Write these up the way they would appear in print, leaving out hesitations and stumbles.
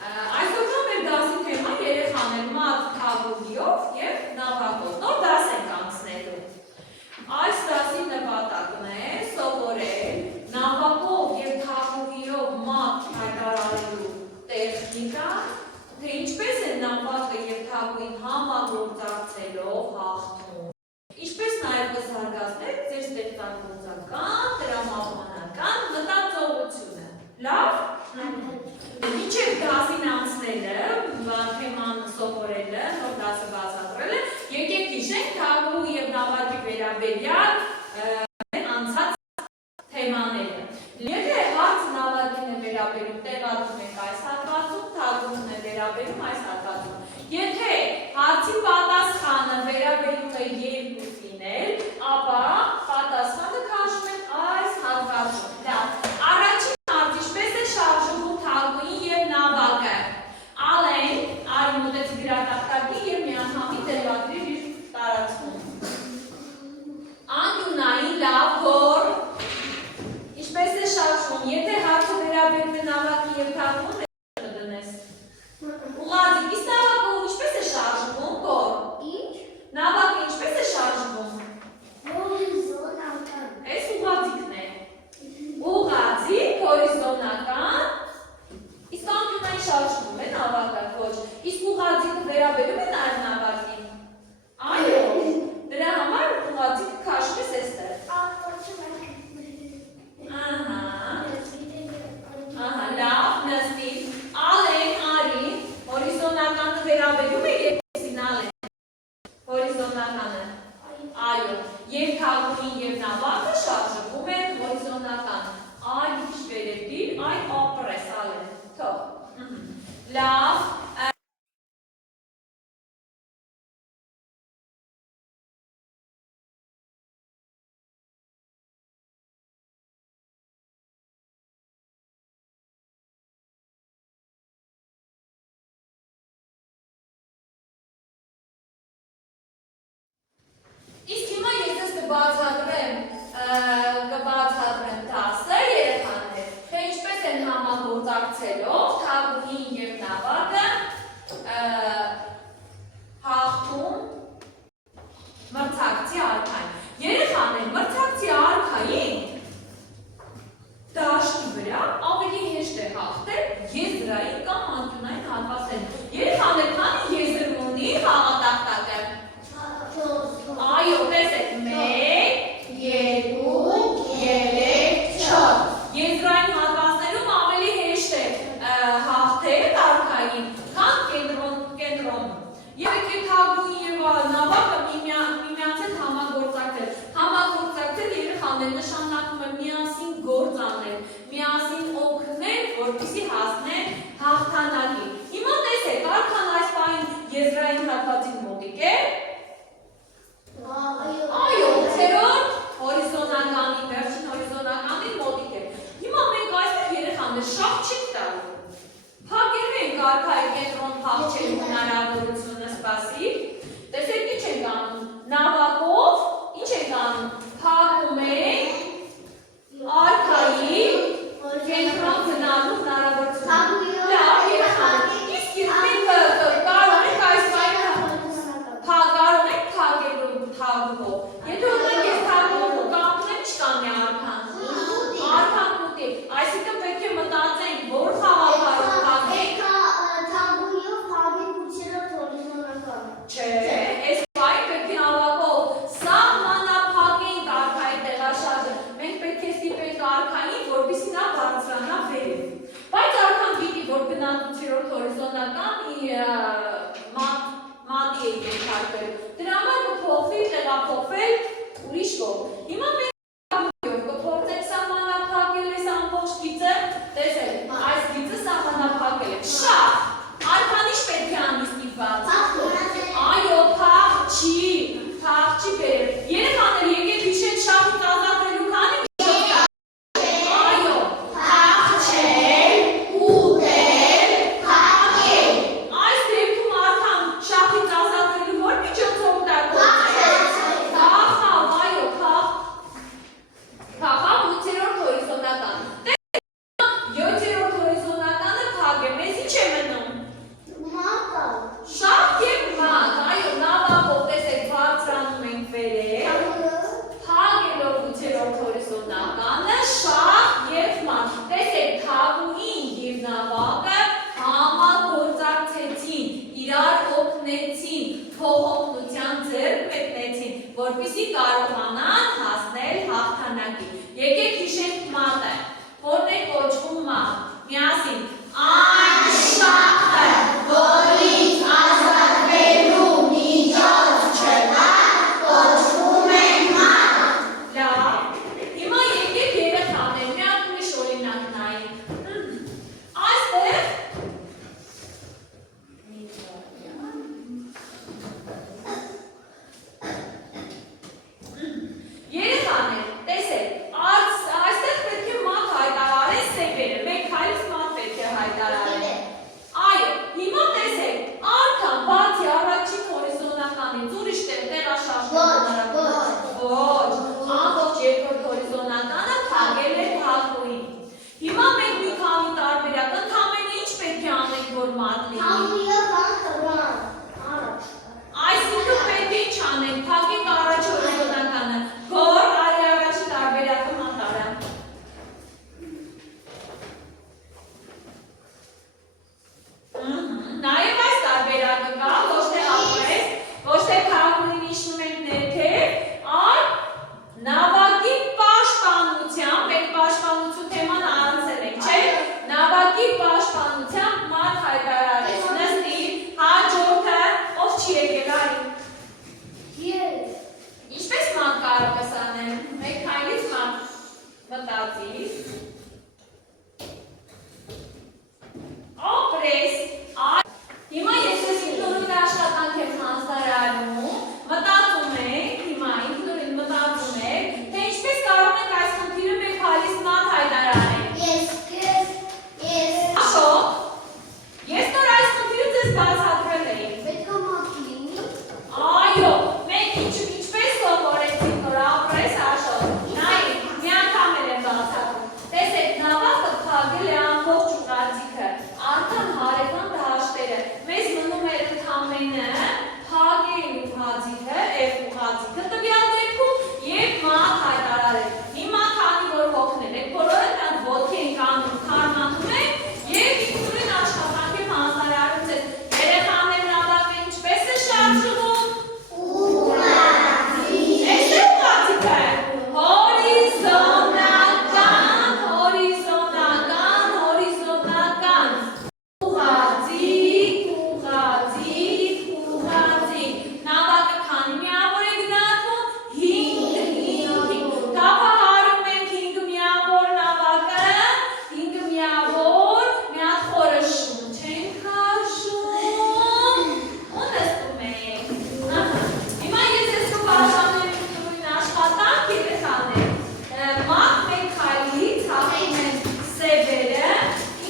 Այսօրվա մեր դասի թեման երեխաներ մատ թագուհիով և նավակով նոր դաս ենք անցնելու։ Այս դասի նպատակն է սովորել նավակով և թագուհիով մատ հայտարարելու տեխնիկան, թե ինչպես է նավակը և թագուհին համագործակցելով հաղթում, ինչպես նաև կզարգացնել ձեր ստեղծագործական, տրամաբանական մտածողությունը։ Լավ? Մինչև դասին անցնելը, թեման սովորելը, նոր դասը բացատրելը, եկեք հիշենք թագուհու և նավակի վերաբերյալ անցած թեմաները։ Եթե հարց նավակին է վերաբերում, տեղադրում ենք այս հատվածում, թագուհուն է վերաբերում այս հատվածում։ Եթե հարցի պատասխանը վերաբերում է երկուսին էլ, ապա պատասխանը քաշում ենք այս հատվածում։ Լավ, առաջին հարց ինչպես է շարժվում թագուհին և նավակը։ Ալեն, արի մոտեցի գրատախտակի և միանգամից դերվադրիր իր տարածքում։ Անկյունային լավ հոր, ինչպես է շարժվում, եթե հարցը վերաբերում է նավակի և թագուհուն դնես։ Ուղղաձիգ, իսկ նավակը ինչպես է շարժվում, հոր։ Ինչ։ Նավակը ինչպես է շարժվում։ Հորիզոնական։ Այս ուղղաձիգն է։ Ուղղաձիգ, հորիզոնական, իսկ անկյունային շարժվում է նավակը, ոչ։ Իսկ ուղղաձիգը վերաբերում է նաև նավակին։ Այո, դրա համար ուղղաձիգը քաշում ես այստեղ։ Ահա, լավ, նստի։ Ալեն, արի, հորիզոնականը վերաբերում է երկուսին, Ալեն։ Հորիզոնականը։ Այո, և թագուհին և նավակը շարժվում են հորիզոնական։ Այ ինչ վերևի, այ ապրես, Ալեն, թող։ Լավ, իսկ հիմա ես ես կբացատրեմ դասը երեխաներ, թե ինչպես են համագործակցելով թագուհին և նավակը հաղթում մրցակցի արքային։ Երեխաներ, մրցակցի արքային դաշտի վրա ավելի հեշտ է հաղթել եզրային կամ անկյունային հատվածներում։ Երեխաներ, քանի եզր ունի խաղատախտակը։ Այո, տեսեք, 1, 2, 3, 4։ Եզրային հատվածներում ավելի հեշտ է հաղթել արքային, քան կենտրոնում։ Եկեք թագուհին և նավակը միմյանց հետ համագործակցել։ Համագործակցել երեխաներ նշանակում է միասին գործ անել, միասին օգնել, որպեսզի հասնել հաղթանակի։ Հիմա տեսեք, արքան այս պահին եզրային հատվածին մոտիկ է։ Այո, ցերորդ հորիզոնականին, վերջին հորիզոնականին մոտիկ է։ Հիմա մենք այստեղ երեխաներ շահ չենք տալու։ Փակելու ենք արքայի կենտրոն փախչելու հնարավորությունը, սպասի։ Տեսեք ինչ ենք անում, նավակով ինչ ենք անում, փակում ենք արքայի կենտրոն գնալու հնարավորությունը։ Լավ, երեխաներ, իսկ մենք կարող ենք այս պահին կարող ենք փակելու թագուհով։ Եթե ուզենք ես թագուհով կապնեմ, չկանի արքան։ Արքան կուտի։ Այսինքն պետք է մտածենք, որ խաղապարով փակենք։ Թագուհիով փակենք ուշերով հորիզոնական։ Չէ, այս պահին պետք է նավակով սահմանափակենք արքայի տեղաշարժը։ Մենք պետք է ստիպենք արքային, որպեսզի նա բարձրանա վերև։ Բայց արքան գիտի, որ գնալու ցերորդ հորիզոնական մատի է ենթարկվել։ Դրա համար կփոխվի, տեղափոխվել ուրիշ կողմ։ Հիմա մենք կփորձենք սահմանափակել այս ամբողջ գիծը, տեսեք, այս գիծը սահմանափակել է։ Շահ, արքան ինչ պետք է անի ստիպված։ Այո, փախչի վերև։ Երեխաներ, եկեք հիշեք շահից ազատվելու քանի միջոց կա։ Այո, փախչել, ուտել, փակել։ Այս դեպքում արքան շահից ազատվելու որ միջոցով որ մատ լինի։ Թագու եւ կան տրան։ Առաջ։ Այսինքն պետք է ինչ անենք, փակենք առաջ հորիզոնականը, որ արի առաջի տարբերակը մատարը։ Նաև այս տարբերակը կա, ոչ թե ապրես, ոչ թե թագուին իջնում ենք ներքև, այլ նավակի պաշտպանությամբ, այդ պաշտպանություն թեման անցել ենք, չէ՞։ Նավակի պաշտպանությամբ մատ հայտարարեց, նստի, հաջորդը, ով չի եկել արի։ Ես։ Ինչպես մատ կարող ես անել, մեկ քայլից մատ մտածիր, ապրես, հիմա ես ես ինքնուրույն աշխատանք եմ հանձնարարում, մտածում եք, հիմա ինքնուրույն մտածում եք, թե ինչպես կարող ենք այս խնդիրը մեր քայլից մատ հայտարարել։ Ես։ Աշոտ, ես նոր այս խնդիրը ձեզ բացատրել էի։ Պետք է մատ լինի։ Այո, մենք ինչպես սովորեցինք նոր ապրես Աշոտ, նայի, մի անգամ եմ բացատրում։ Տեսեք, նավակը փակել է ամբողջ ուղղաձիգը, արդեն հարևան դաշտերը, մեզ մնում էր ընդամենը փակել ուղղաձիգը, ուղղաձիգը տվյալ դեպքում եւ մատ հայտարարել։ Հիմա քանի որ հոգնել եք, բոլորը կան ոտքի են կանգնում, թարմանում եք եւ ինքնուրույն աշխատանք եմ հանձնարարում ձեզ։ Երեխաներ նավակը ինչպես է շարժվում։ Այս է ուղղաձիգը։ Հորիզոնական, հորիզոնական, հորիզոնական։ Ուղղաձիգ, ուղղաձիգ, ուղղաձիգ։ Նավակը քանի միավոր է գնահատվում։ 5 Տափահարում ենք 5 միավոր նավակը, 5 միավոր, մի հատ խորը շունչ ենք քաշում, ու նստում ենք։ Հիմա ես ես կբաժանում եմ ինքնուրույն աշխատանք երեխաներ։ Մատ մեկ քայլից հաղթում ենք սևերը,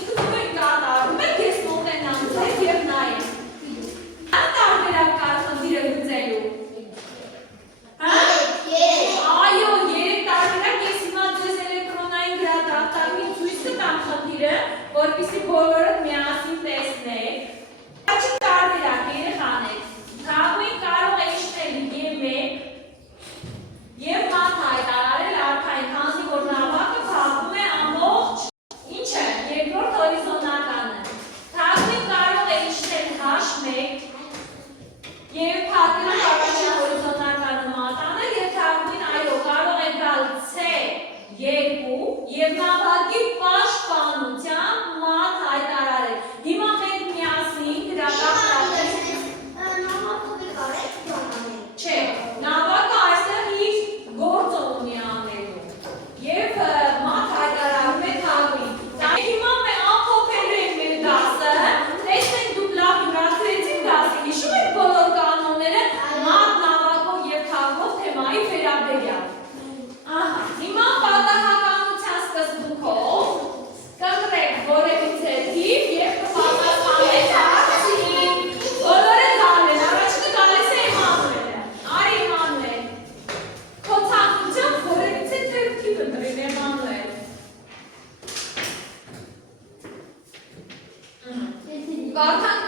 ինքնուրույն կատարում եք, ես մոտենամ ձեզ և նայեմ։ Ան տարբերակ կար խնդիրը գծելու։ Այո, 3 տարբերակ, ես հիմա ձեզ էլեկտրոնային գրադարանի ցույց կտամ խնդիրը, որպեսզի բոլորը միասին տեսնեք։ Առաջին տարբերակ երեխաներ, թագուին կարող է իջնել եւ մեկ եւ մատ հայտարարել արքային, քանզի որ նավակը փակվում է ամբողջ ինչը, երկրորդ հորիզոնականը։ Թագուին կարող է իջնել H1 եւ փակել առաջին հորիզոնականը մատանել եւ թագուին այո կարող է գալ C2 եւ նավակի պաշտպանությամբ մատ հայտարարել։ Հիմա մենք միասին գրակապ Չէ, նավակը այստեղ իր գործը ունի անելու և մատ հայտարարում է թագուին։ Հիմա մենք ամփոփելու ենք մեր դասը, տեսնենք դուք լավ յուրացրեցիք դասը, հիշում եք բոլոր կանոնները մատ նավակով և թագով թեմայի վերաբերյալ։ Հիմա պատահականության սկզբունքով կընտրեք որևիցե թիվ և կպատասխանեք հարցին։ Բոլորը գալ են, առաջինը գալիս է Էմանուելը։ Արի Էմանուել։ Քո ցանկությամբ որևիցե թիվ ընտրել Էմանուել։ Կարդանք